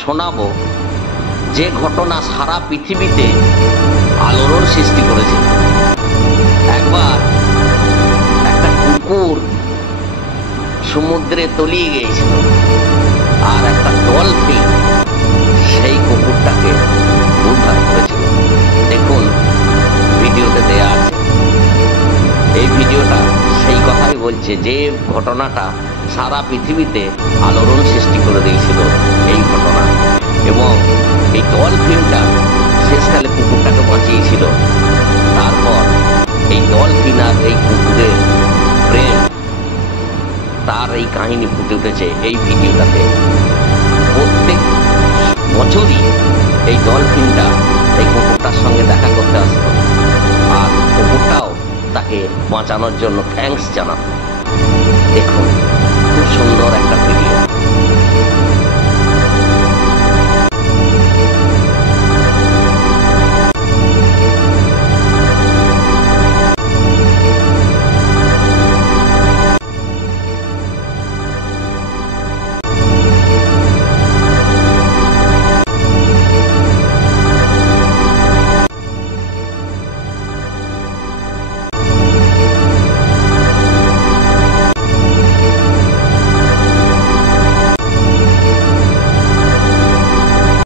শোনাবো যে ঘটনা সারা পৃথিবীতে আলোড়ন সৃষ্টি করেছিল। একবার একটা কুকুর সমুদ্রে তলিয়ে গিয়েছিল, আর একটা ডলফিন সেই কুকুরটাকে উদ্ধার করেছিল। দেখুন, ভিডিওতে দেয়া আছে। এই ভিডিওটা সেই কথাই বলছে যে ঘটনাটা সারা পৃথিবীতে আলোড়ন সৃষ্টি করে দিয়েছিল এই ঘটনা, এবং এই ডলফিনটা শেষকালে কুকুরটাকে বাঁচিয়েছিল। তারপর এই ডলফিন আর এই কুকুরের প্রেম, তার এই কাহিনী ফুটে উঠেছে এই ভিডিওটাতে। প্রত্যেক বছরই এই ডলফিনটা এই কুকুরটার সঙ্গে দেখা করতে আসতো, আর কুকুরটাও তাকে বাঁচানোর জন্য থ্যাঙ্কস জানাতো। দেখুন, খুব সুন্দর একটা ভিডিও।